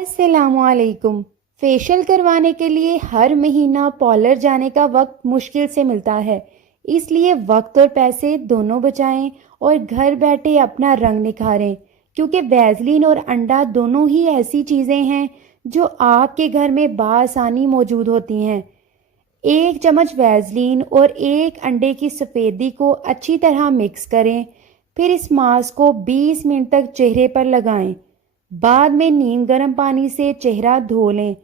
السلام علیکم۔ فیشل کروانے کے لیے ہر مہینہ پارلر جانے کا وقت مشکل سے ملتا ہے، اس لیے وقت اور پیسے دونوں بچائیں اور گھر بیٹھے اپنا رنگ نکھاریں، کیونکہ ویزلین اور انڈا دونوں ہی ایسی چیزیں ہیں جو آپ کے گھر میں بآسانی موجود ہوتی ہیں۔ ایک چمچ ویزلین اور ایک انڈے کی سفیدی کو اچھی طرح مکس کریں، پھر اس ماسک کو 20 منٹ تک چہرے پر لگائیں۔ بعد میں نیم گرم پانی سے چہرہ دھو لیں۔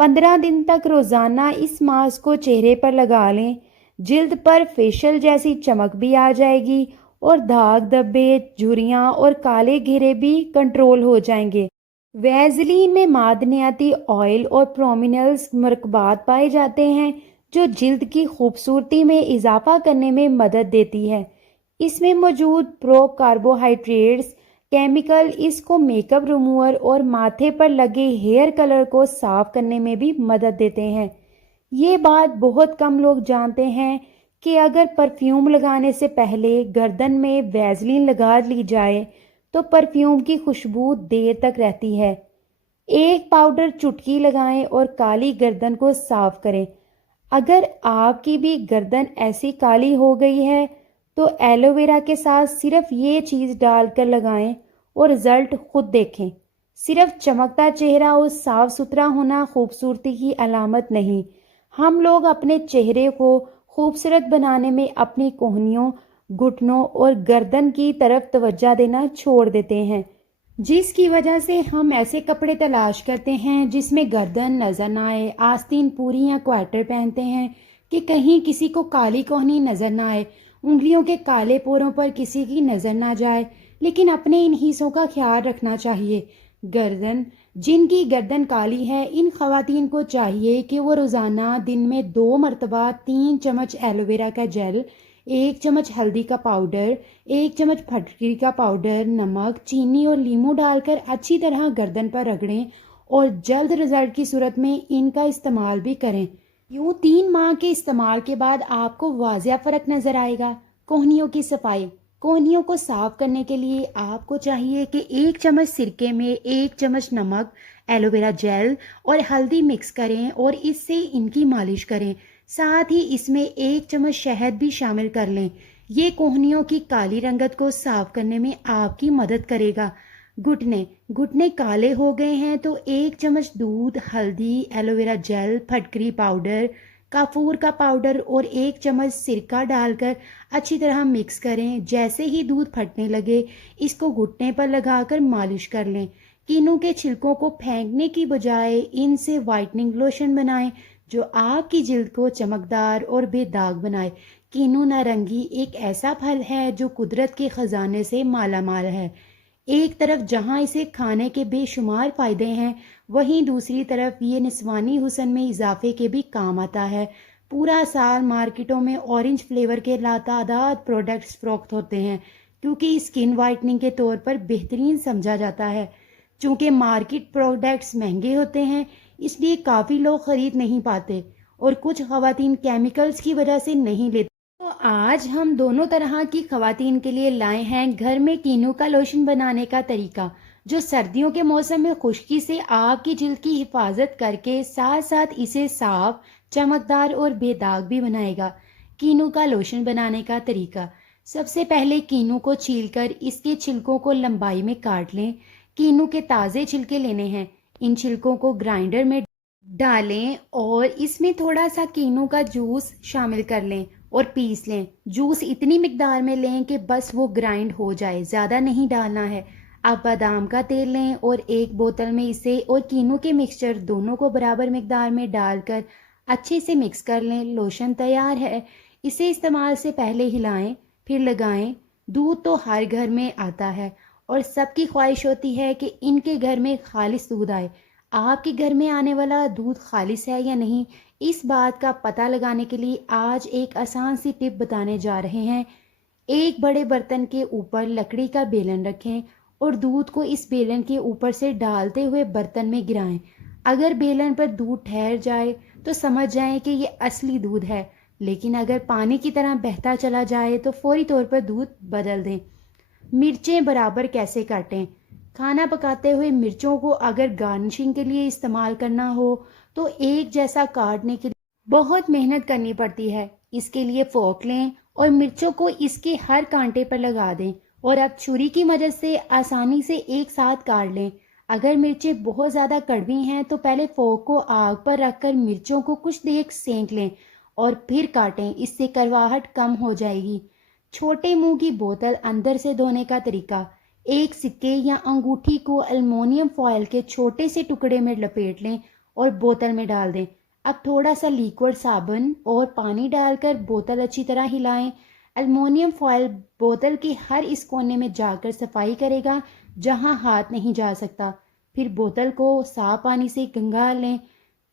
15 دن تک روزانہ اس ماسک کو چہرے پر لگا لیں۔ جلد پر فیشل جیسی چمک بھی آ جائے گی اور داغ دھبے، جھریاں اور کالے گھیرے بھی کنٹرول ہو جائیں گے۔ ویزلین میں معدنیاتی آئل اور پرومینلز مرکبات پائے جاتے ہیں جو جلد کی خوبصورتی میں اضافہ کرنے میں مدد دیتی ہے۔ اس میں موجود پرو کاربوہائیڈریٹس کیمیکل اس کو میک اپ ریموور اور ماتھے پر لگے ہیئر کلر کو صاف کرنے میں بھی مدد دیتے ہیں۔ یہ بات بہت کم لوگ جانتے ہیں کہ اگر پرفیوم لگانے سے پہلے گردن میں ویزلین لگا لی جائے تو پرفیوم کی خوشبو دیر تک رہتی ہے۔ ایک پاؤڈر چٹکی لگائیں اور کالی گردن کو صاف کریں۔ اگر آپ کی بھی گردن ایسی کالی ہو گئی ہے تو ایلو ویرا کے ساتھ صرف یہ چیز ڈال کر لگائیں اور رزلٹ خود دیکھیں۔ صرف چمکتا چہرہ اور صاف ستھرا ہونا خوبصورتی کی علامت نہیں۔ ہم لوگ اپنے چہرے کو خوبصورت بنانے میں اپنی کوہنیوں، گھٹنوں اور گردن کی طرف توجہ دینا چھوڑ دیتے ہیں، جس کی وجہ سے ہم ایسے کپڑے تلاش کرتے ہیں جس میں گردن نظر نہ آئے، آستین پوری یا کوارٹر پہنتے ہیں کہ کہیں کسی کو کالی کوہنی نظر نہ آئے، انگلیوں کے کالے پوروں پر کسی کی نظر نہ جائے۔ لیکن اپنے ان حصوں کا خیال رکھنا چاہیے۔ گردن، جن کی گردن کالی ہے، ان خواتین کو چاہیے کہ وہ روزانہ دن میں 2 مرتبہ 3 چمچ ایلو ویرا کا جیل، 1 چمچ ہلدی کا پاؤڈر، 1 چمچ پھٹکری کا پاؤڈر، نمک، چینی اور لیموں ڈال کر اچھی طرح گردن پر رگڑیں اور جلد رزلٹ کی صورت میں ان کا استعمال بھی کریں۔ یوں 3 ماہ کے استعمال کے بعد آپ کو واضح فرق نظر آئے گا۔ کوہنیوں کی صفائی۔ کوہنیوں کو صاف کرنے کے لیے آپ کو چاہیے کہ 1 چمچ سرکے میں 1 چمچ نمک، ایلو ویرا جیل اور ہلدی مکس کریں اور اس سے ان کی مالش کریں۔ ساتھ ہی اس میں 1 چمچ شہد بھی شامل کر لیں۔ یہ کوہنیوں کی کالی رنگت کو صاف کرنے میں آپ کی مدد کرے گا۔ گھٹنے کالے ہو گئے ہیں تو 1 چمچ دودھ، ہلدی، ایلو ویرا جیل، پھٹکری پاؤڈر، کافور کا پاؤڈر اور 1 چمچ سرکہ ڈال کر اچھی طرح مکس کریں۔ جیسے ہی دودھ پھٹنے لگے اس کو گھٹنے پر لگا کر مالش کر لیں۔ کینو کے چھلکوں کو پھینکنے کی بجائے ان سے وائٹننگ لوشن بنائیں جو آپ کی جلد کو چمکدار اور بے داغ بنائے۔ کینو نارنگی ایک ایسا پھل ہے جو قدرت کے خزانے سے مالا مال ہے۔ ایک طرف جہاں اسے کھانے کے بے شمار فائدے ہیں، وہیں دوسری طرف یہ نسوانی حسن میں اضافے کے بھی کام آتا ہے۔ پورا سال مارکیٹوں میں اورنج فلیور کے لاتعداد پروڈکٹس فروخت ہوتے ہیں کیونکہ اسکن وائٹننگ کے طور پر بہترین سمجھا جاتا ہے۔ چونکہ مارکیٹ پروڈکٹس مہنگے ہوتے ہیں اس لیے کافی لوگ خرید نہیں پاتے اور کچھ خواتین کیمیکلز کی وجہ سے نہیں لیتے۔ تو آج ہم دونوں طرح کی خواتین کے لیے لائے ہیں گھر میں کینو کا لوشن بنانے کا طریقہ، جو سردیوں کے موسم میں خشکی سے آپ کی جلد کی حفاظت کر کے ساتھ ساتھ اسے صاف، چمکدار اور بے داغ بھی بنائے گا۔ کینو کا لوشن بنانے کا طریقہ۔ سب سے پہلے کینو کو چھیل کر اس کے چھلکوں کو لمبائی میں کاٹ لیں۔ کینو کے تازے چھلکے لینے ہیں، ان چھلکوں کو گرائنڈر میں ڈالیں اور اس میں تھوڑا سا کینو کا جوس شامل کر لیں اور پیس لیں۔ جوس اتنی مقدار میں لیں کہ بس وہ گرائنڈ ہو جائے، زیادہ نہیں ڈالنا ہے۔ اب بادام کا تیل لیں اور 1 بوتل میں اسے اور کینو کے مکسچر دونوں کو برابر مقدار میں ڈال کر اچھے سے مکس کر لیں۔ لوشن تیار ہے۔ اسے استعمال سے پہلے ہلائیں پھر لگائیں۔ دودھ تو ہر گھر میں آتا ہے اور سب کی خواہش ہوتی ہے کہ ان کے گھر میں خالص دودھ آئے۔ آپ کے گھر میں آنے والا دودھ خالص ہے یا نہیں، اس بات کا پتہ لگانے کے لیے آج ایک آسان سی ٹپ بتانے جا رہے ہیں۔ ایک بڑے برتن کے اوپر لکڑی کا بیلن رکھیں اور دودھ کو اس بیلن کے اوپر سے ڈالتے ہوئے برتن میں گرائیں۔ اگر بیلن پر دودھ ٹھہر جائے تو سمجھ جائیں کہ یہ اصلی دودھ ہے، لیکن اگر پانی کی طرح بہتا چلا جائے تو فوری طور پر دودھ بدل دیں۔ مرچیں برابر کیسے کاٹیں؟ کھانا پکاتے ہوئے مرچوں کو اگر گارنشنگ کے لیے استعمال کرنا ہو تو ایک جیسا کاٹنے کے لیے بہت محنت کرنی پڑتی ہے۔ اس کے لیے فورک لیں اور مرچوں کو اس کے ہر کانٹے پر لگا دیں اور اب چھری کی مدد سے آسانی سے ایک ساتھ کاٹ لیں۔ اگر مرچیں بہت زیادہ کڑوی ہیں تو پہلے فورک کو آگ پر رکھ کر مرچوں کو کچھ دیر سینک لیں اور پھر کاٹیں، اس سے کڑواہٹ کم ہو جائے گی۔ چھوٹے منہ کی بوتل اندر سے دھونے کا طریقہ: ایک سکے یا انگوٹھی کو المونیم فوائل کے چھوٹے سے ٹکڑے میں لپیٹ لیں اور بوتل میں ڈال دیں۔ اب تھوڑا سا لیکوڈ صابن اور پانی ڈال کر بوتل اچھی طرح ہلائیں۔ المونیم فوائل بوتل کے ہر اس کونے میں جا کر صفائی کرے گا جہاں ہاتھ نہیں جا سکتا۔ پھر بوتل کو صاف پانی سے گنگا لیں۔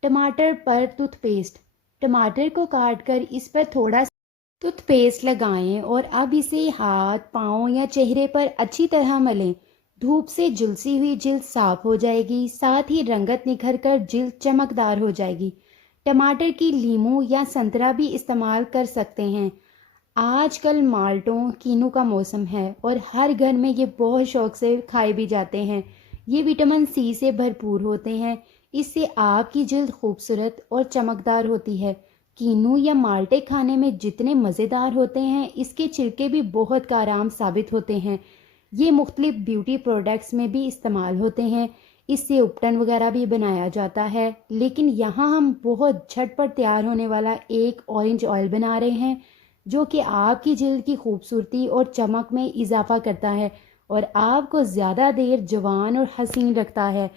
ٹماٹر پر ٹوتھ پیسٹ: ٹماٹر کو کاٹ کر اس پر تھوڑا سا ٹوتھ پیسٹ لگائیں اور اب اسے ہاتھ، پاؤں یا چہرے پر اچھی طرح ملیں۔ دھوپ سے جھلسی ہوئی جلد صاف ہو جائے گی، ساتھ ہی رنگت نکھر کر جلد چمکدار ہو جائے گی۔ ٹماٹر کی لیموں یا سنترا بھی استعمال کر سکتے ہیں۔ آج کل مالٹوں کینو کا موسم ہے اور ہر گھر میں یہ بہت شوق سے کھائے بھی جاتے ہیں۔ یہ وٹامن سی سے بھرپور ہوتے ہیں، اس سے آپ کی جلد خوبصورت اور چمکدار ہوتی ہے۔ کینو یا مالٹے کھانے میں جتنے مزیدار ہوتے ہیں، اس کے چھلکے بھی بہت کارآمد ثابت ہوتے ہیں۔ یہ مختلف بیوٹی پروڈکٹس میں بھی استعمال ہوتے ہیں، اس سے اپٹن وغیرہ بھی بنایا جاتا ہے، لیکن یہاں ہم بہت جھٹ پٹ تیار ہونے والا ایک اورنج آئل بنا رہے ہیں جو کہ آپ کی جلد کی خوبصورتی اور چمک میں اضافہ کرتا ہے اور آپ کو زیادہ دیر جوان اور حسین رکھتا ہے۔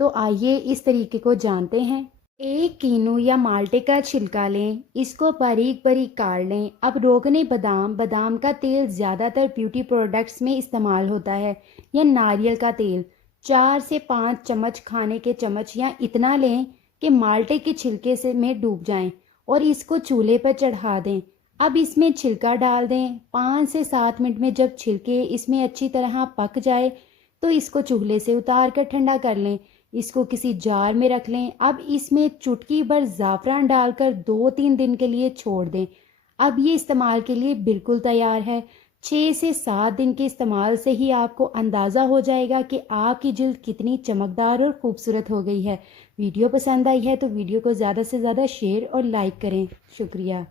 تو آئیے اس طریقے کو جانتے ہیں۔ ایک کینو یا مالٹے کا چھلکا لیں، اس کو باریک باریک کاٹ لیں۔ اب روغن بادام کا تیل زیادہ تر بیوٹی پروڈکٹس میں استعمال ہوتا ہے، یا ناریل کا تیل 4 سے 5 چمچ کھانے کے چمچ یا اتنا لیں کہ مالٹے کے چھلکے سے میں ڈوب جائیں اور اس کو چولہے پر چڑھا دیں۔ اب اس میں چھلکا ڈال دیں۔ 5 سے 7 منٹ میں جب چھلکے اس میں اچھی طرح پک جائے تو اس کو چولہے سے اتار کر ٹھنڈا کر لیں، اس کو کسی جار میں رکھ لیں۔ اب اس میں چٹکی بھر زعفران ڈال کر 2-3 دن کے لیے چھوڑ دیں۔ اب یہ استعمال کے لیے بالکل تیار ہے۔ 6 سے 7 دن کے استعمال سے ہی آپ کو اندازہ ہو جائے گا کہ آپ کی جلد کتنی چمکدار اور خوبصورت ہو گئی ہے۔ ویڈیو پسند آئی ہے تو ویڈیو کو زیادہ سے زیادہ شیئر اور لائک کریں۔ شکریہ۔